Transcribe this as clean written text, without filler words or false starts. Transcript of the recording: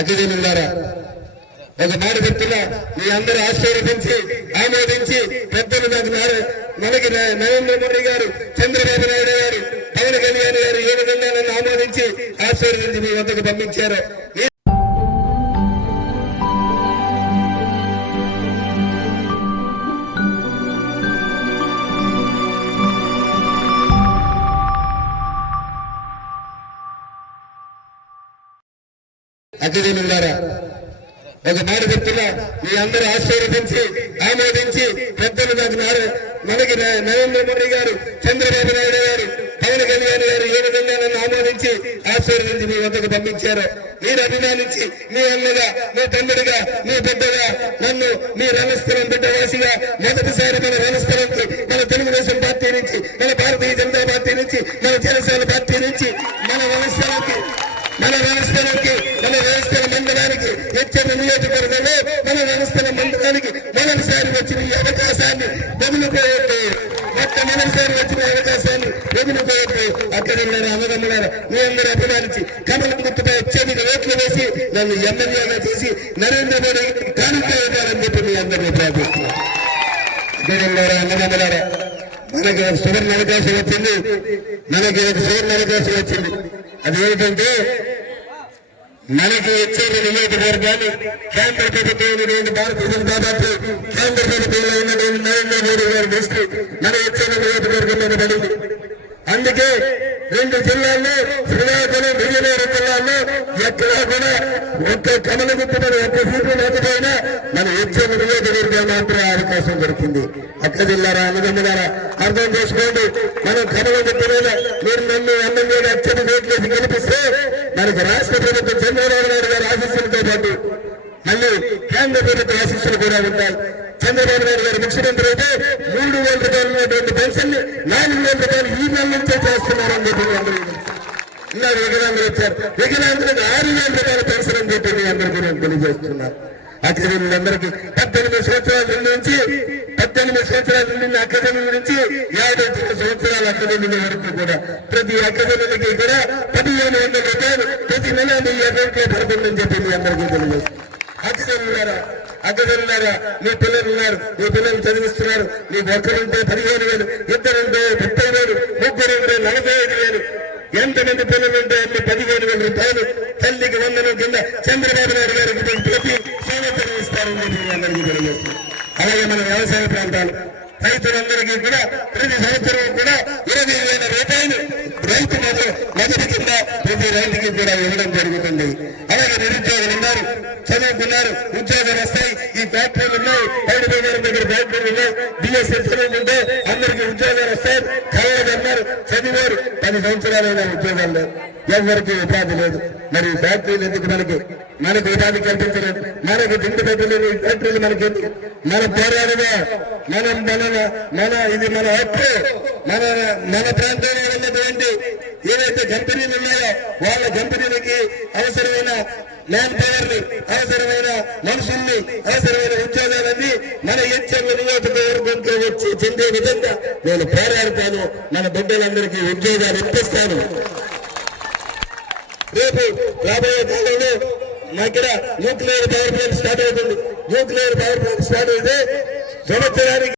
అతిథులున్నారా ఒక మాట చెప్తున్నా, మీ అందరూ ఆశీర్వదించి ఆమోదించి పెద్దలు మనకి నరేంద్ర మోడీ గారు, చంద్రబాబు నాయుడు గారు, పవన్ కళ్యాణ్ గారు ఏ విధంగా నన్ను ఆమోదించి ఆశీర్వదించి మీ వద్దకు పంపించారు. అతిథులున్నారా ఒక మాట చెప్తున్నా, మీ అందరూ ఆశీర్వదించి ఆమోదించి పెద్దలు మనకి నరేంద్ర మోడీ గారు, చంద్రబాబు నాయుడు గారు, పవన్ కళ్యాణ్ గారు ఏ విధంగా నన్ను ఆమోదించి ఆశీర్వదించి మీ వద్దకు పంపించారు. మీరు అభిమానించి మీ అన్నగా, మీ తమ్ముడిగా, మీ బిడ్డగా నన్ను మీ రణస్థలం బిడ్డవాసిగా మొదటిసారి మన రణస్థలంకి మన తెలుగుదేశం పార్టీ నుంచి, మన భారతీయ జనతా పార్టీ నుంచి, మన జనసేన పార్టీ నుంచి మన రణస్థలంకి మన రణస్థల మండలానికి హెచ్చరిక నియోజకవర్గంలో మన రణస్థల మండలానికి మొదటిసారి వచ్చిన ఈ అవకాశాన్ని వదులుకోవద్దు. మొట్టమొదటిసారి వచ్చిన అవకాశాన్ని వదులుకోవద్దు. అక్కడ అన్నదమ్ములారా, మీ అందరూ అభిమానించి కమల గుర్తుపై అత్యధిక ఓట్లు వేసి నన్ను ఎమ్మెల్యేగా చేసి నరేంద్ర మోడీ కానుక ఇవ్వాలని చెప్పి మీ అందరినీ ప్రార్థిస్తున్నారు. అన్నదమ్ములారా, మనకి ఒక సువర్ణ అవకాశం వచ్చింది. అది ఏమిటంటే, మనకి వచ్చే నియోజకవర్గాలు కేంద్ర ప్రభుత్వం భారతీయ జనతా పార్టీ కేంద్ర ప్రభుత్వంలో ఉన్నటువంటి నరేంద్ర మోడీ గారి దృష్టి మన వచ్చే నియోజకవర్గంలో పడింది. అందుకే 2 జిల్లాల్లో, శ్రీకాకుళం, విజయనగరం జిల్లాల్లో ఎక్కడా కూడా ఒక్క కమల గుర్తుపడి ఒక్క సీట్లు లేకపోయినా మన వచ్చే నియోజకవర్గం మాత్రం అవకాశం దొరికింది. అక్క జిల్లారా, అన్నదమ్ములారా, అర్థం చేసుకోండి. మనం కమల గుర్తు మీద మీరు నన్ను ఎమ్మెల్యేగా అత్యధిక ఓట్లేసి గెలిపిస్తే మనకు రాష్ట్ర ప్రభుత్వం చంద్రబాబు నాయుడు గారి ఆశీస్సులతో పాటు మళ్ళీ కేంద్ర ప్రభుత్వ ఆశీస్సులు కూడా ఉంటాయి. చంద్రబాబు నాయుడు గారు ముఖ్యమంత్రి అయితే 3,000 రూపాయలు ఉన్నటువంటి పెన్షన్ 4,000 రూపాయలు ఈ నెల నుంచే చేస్తున్నారని చెప్పి అందరూ ఇలా వికలాంగులు వచ్చారు. వికలాంగులకు 6,000 రూపాయల పెన్షన్ అని చెప్పి మీ అందరికీ నేను తెలియజేస్తున్నారు. అక్కడికి 18 సంవత్సరాల నుంచి అక్కడి నుంచి 50 సంవత్సరాల అక్కడి వరకు కూడా ప్రతి అక్కడికి కూడా 1,500 రూపాయలు ప్రతి నెల మీ అకౌంట్లో పడుతుందని చెప్పి మీ అందరికీ తెలియజేస్తున్నారు. అక్కడున్నారా, మీ పిల్లలు ఉన్నారు, మీ పిల్లలు చదివిస్తున్నారు. మీకు ఒక్కరుంటే 15,000, ఇద్దరుంటే 30,000, ముగ్గురుంటే 45,000, ఎంతమంది పిల్లలుంటే అన్ని 15,000 రూపాయలు తల్లికి వందనం కింద చంద్రబాబు నాయుడు గారికి ప్రతి సంవత్సరం ఇస్తారని మీ అందరికీ తెలియజేస్తున్నారు. అలాగే మన వ్యవసాయ ప్రాంతాలు రైతులందరికీ కూడా ప్రతి సంవత్సరం కూడా 20,000 రూపాయలు రైతు మొదటి కింద ప్రతి రైతుకి కూడా ఇవ్వడం జరుగుతుంది. అలాగే నిరుద్యోగులు ఉన్నారు, చదువుకున్నారు, ఉద్యోగాలు వస్తాయి. ఈ ఫ్యాక్టరీలు ఉన్నాయి, 5,000 దగ్గర ఫ్యాక్టరీలు ఉన్నాయి. బిఎస్ఎల్ చదువుకుంటే అందరికీ ఉద్యోగాలు వస్తాయి. కళలు అన్నారు, చదివారు, 10 సంవత్సరాలైన ఉద్యోగాలు లేవు, ఎవరికి ఉపాధి లేదు. మరి ఫ్యాక్టరీలు ఎందుకు? మనకు ఉపాధి కల్పించలేదు, మనకు తిండి పెట్టలేదు. ఈ ఫ్యాక్టరీలు మనకి ఎందుకు? మన పోరాడమే, ఇది మన హక్కు. మన ప్రాంతంలో ఉన్నటువంటి ఏవైతే కంపెనీలు ఉన్నాయో వాళ్ళ కంపెనీలకి అవసరమైన మ్యాన్ పవర్ ని, అవసరమైన మనుషుల్ని, అవసరమైన ఉద్యోగాలన్నీ మన హెచ్చరిక నియోజకవర్గంతో వచ్చి చెందే విధంగా నేను పోరాడతాను. మన బిడ్డలందరికీ ఉద్యోగాలు ఇప్పిస్తాను. రేపు రాబోయే కాలంలో మా ఇక్కడ న్యూక్లియర్ పవర్ ప్లాంట్ స్టార్ట్ అవుతుంది. న్యూక్లియర్ పవర్ ప్లాంట్ స్టార్ట్ అయితే సంవత్సరానికి